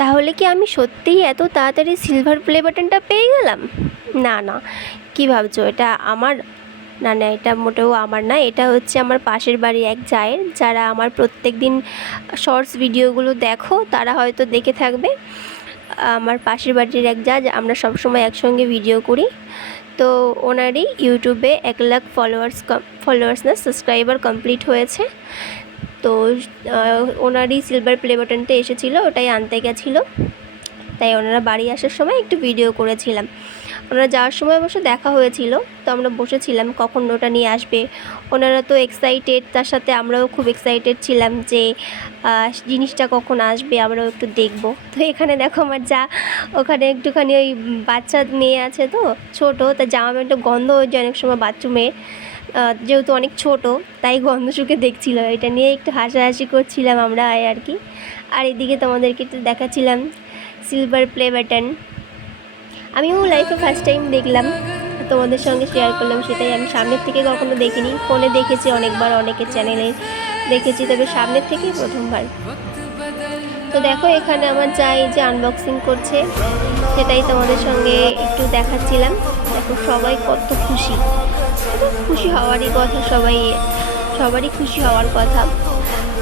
তাহলে কি আমি সত্যিই এত তাড়াতাড়ি সিলভার প্লে বাটনটা পেয়ে গেলাম? না না, কী ভাবছো, এটা আমার? না না, এটা মোটেও আমার না, এটা হচ্ছে আমার পাশের বাড়ির এক জায়ের। যারা আমার প্রত্যেক দিন শর্টস ভিডিওগুলো দেখো তারা হয়তো দেখে থাকবে। আমার পাশের বাড়ির এক যা, আমরা সবসময় একসঙ্গে ভিডিও করি। তো ওনারই ইউটিউবে 1,00,000 ফলোয়ার্স না, সাবস্ক্রাইবার কমপ্লিট হয়েছে। তো ওনারই সিলভার প্লে বাটনটা এসেছিলো, ওটাই আনতে গেছিলো। তাই ওনারা বাড়ি আসার সময় একটু ভিডিও করেছিলাম। ওনারা যাওয়ার সময় অবশ্য দেখা হয়েছিল, তো আমরা বসেছিলাম কখন ওটা নিয়ে আসবে। ওনারা তো এক্সাইটেড, তার সাথে আমরাও খুব এক্সাইটেড ছিলাম যে জিনিসটা কখন আসবে, আমরাও একটু দেখব। তো এখানে দেখো আমার যা ওখানে একটুখানি ওই বাচ্চা মেয়ে আছে তো ছোটো, তার জামা প্যান্টটা গন্ধ হয়ে যায় অনেক সময় বাথরুমে, যেহেতু অনেক ছোট তাই গন্ধ শুকে দেখছিল। এটা নিয়ে একটু হাসাহাসি করছিলাম আমরা আর কি। আর এদিকে তোমাদেরকে একটু দেখাচ্ছিলাম সিলভার প্লে বাটন। আমিও লাইফে ফার্স্ট টাইম দেখলাম, তোমাদের সঙ্গে শেয়ার করলাম। সেটাই, আমি সামনের থেকে কখনো দেখিনি, ফোনে দেখেছি অনেকবার, অনেকের চ্যানেলে দেখেছি, তবে সামনের থেকেই প্রথমবার। তো দেখো এখানে আমার যাই যে আনবক্সিং করছে, সেটাই তোমাদের সঙ্গে একটু দেখাচ্ছিলাম। দেখো সবাই কত খুশি, খুশি হওয়ারই কথা, সবারই খুশি হওয়ার কথা।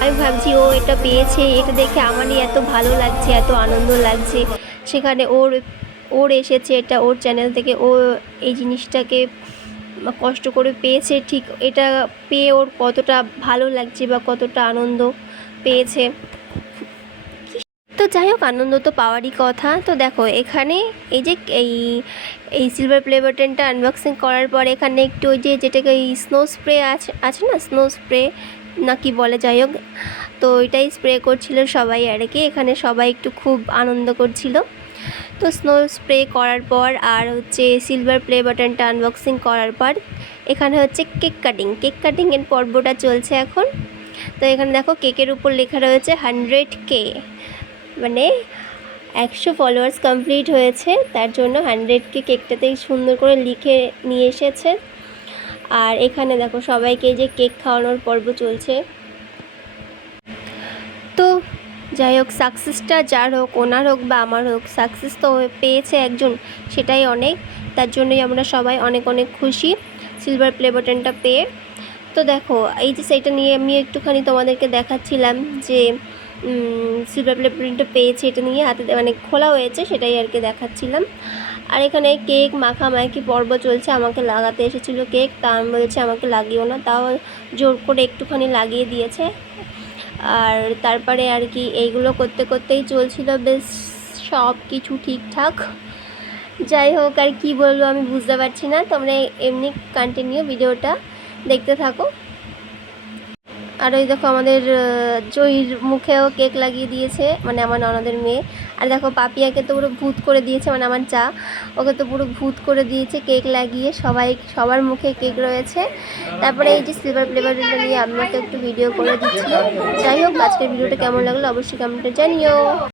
আমি ভাবছি ও এটা পেয়েছে, এটা দেখে আমারই এত ভালো লাগছে, এত আনন্দ লাগছে। সেখানে ওর এসেছে, এটা ওর চ্যানেল থেকে, ও এই জিনিসটাকে কষ্ট করে পেয়েছে, ঠিক এটা পেয়ে ওর কতটা ভালো লাগছে বা কতটা আনন্দ পেয়েছে। তো যাই হোক, আনন্দ তো পাওয়ারই কথা। তো দেখো এখানে এই যে এই সিলভার প্লে বাটনটা আনবক্সিং করার পর এখানে একটু ওই যে যেটাকে স্নো স্প্রে আছে না, স্নো স্প্রে না কি বলে, যাই হোক, তো ওইটাই স্প্রে করছিল সবাই আর কি। এখানে সবাই একটু খুব আনন্দ করছিল। তো স্নো স্প্রে করার পর আর হচ্ছে সিলভার প্লে বাটনটা আনবক্সিং করার পর এখানে হচ্ছে কেক কাটিংয়ের পর্বটা চলছে এখন। তো এখানে দেখো কেকের উপর লেখা রয়েছে 100K, মানে 100 ফলোয়ার্স কমপ্লিট হয়েছে, তার জন্য 100K কেকটাতে সুন্দর করে লিখে নিয়ে এসেছে। আর এখানে দেখো সবাইকে যে কেক খাওয়ানোর পর্ব চলছে। তো যাই হোক, সাকসেসটা যার হোক, ওনার হোক বা আমার হোক, সাকসেস তো পেয়েছে একজন, সেটাই অনেক। তার জন্যই আমরা সবাই অনেক অনেক খুশি সিলভার প্লে বাটনটা পেয়ে। তো দেখো এই যে সেইটা নিয়ে আমি একটুখানি তোমাদেরকে দেখাচ্ছিলাম যে সিলভার প্লে বাটনটা পেয়েছে, এটা নিয়ে হাতে মানে খোলা হয়েছে, সেটাই আর কি দেখাচ্ছিলাম। আর এখানে কেক মাখামাখি পর্ব চলছে। আমাকে লাগাতে এসেছিলো কেক, তা আমি বলেছি আমাকে লাগিও না, তাও জোর করে একটুখানি লাগিয়ে দিয়েছে। আর তারপরে আর কি এইগুলো করতে করতেই চলছিল বেশ সব কিছু ঠিকঠাক। যাই হোক, আর কি বলবো আমি বুঝতে পারছি না, তোমরা এমনি কন্টিনিউ ভিডিওটা দেখতে থাকো। আর ওই দেখো আমাদের জয়ীর মুখেও কেক লাগিয়ে দিয়েছে, মানে আমার ননদের মেয়ে। আর দেখো পাপিয়াকে তো পুরো ভূত করে দিয়েছে, মানে আমার যা, ওকে তো পুরো ভূত করে দিয়েছে কেক লাগিয়ে। সবার মুখে কেক রয়েছে। তারপরে এই যে সিলভার প্লে বাটনটা নিয়ে আপনাকে একটু ভিডিও করে দিচ্ছি। যাই হোক, আজকের ভিডিওটা কেমন লাগলো অবশ্যই কমেন্টে জানিও।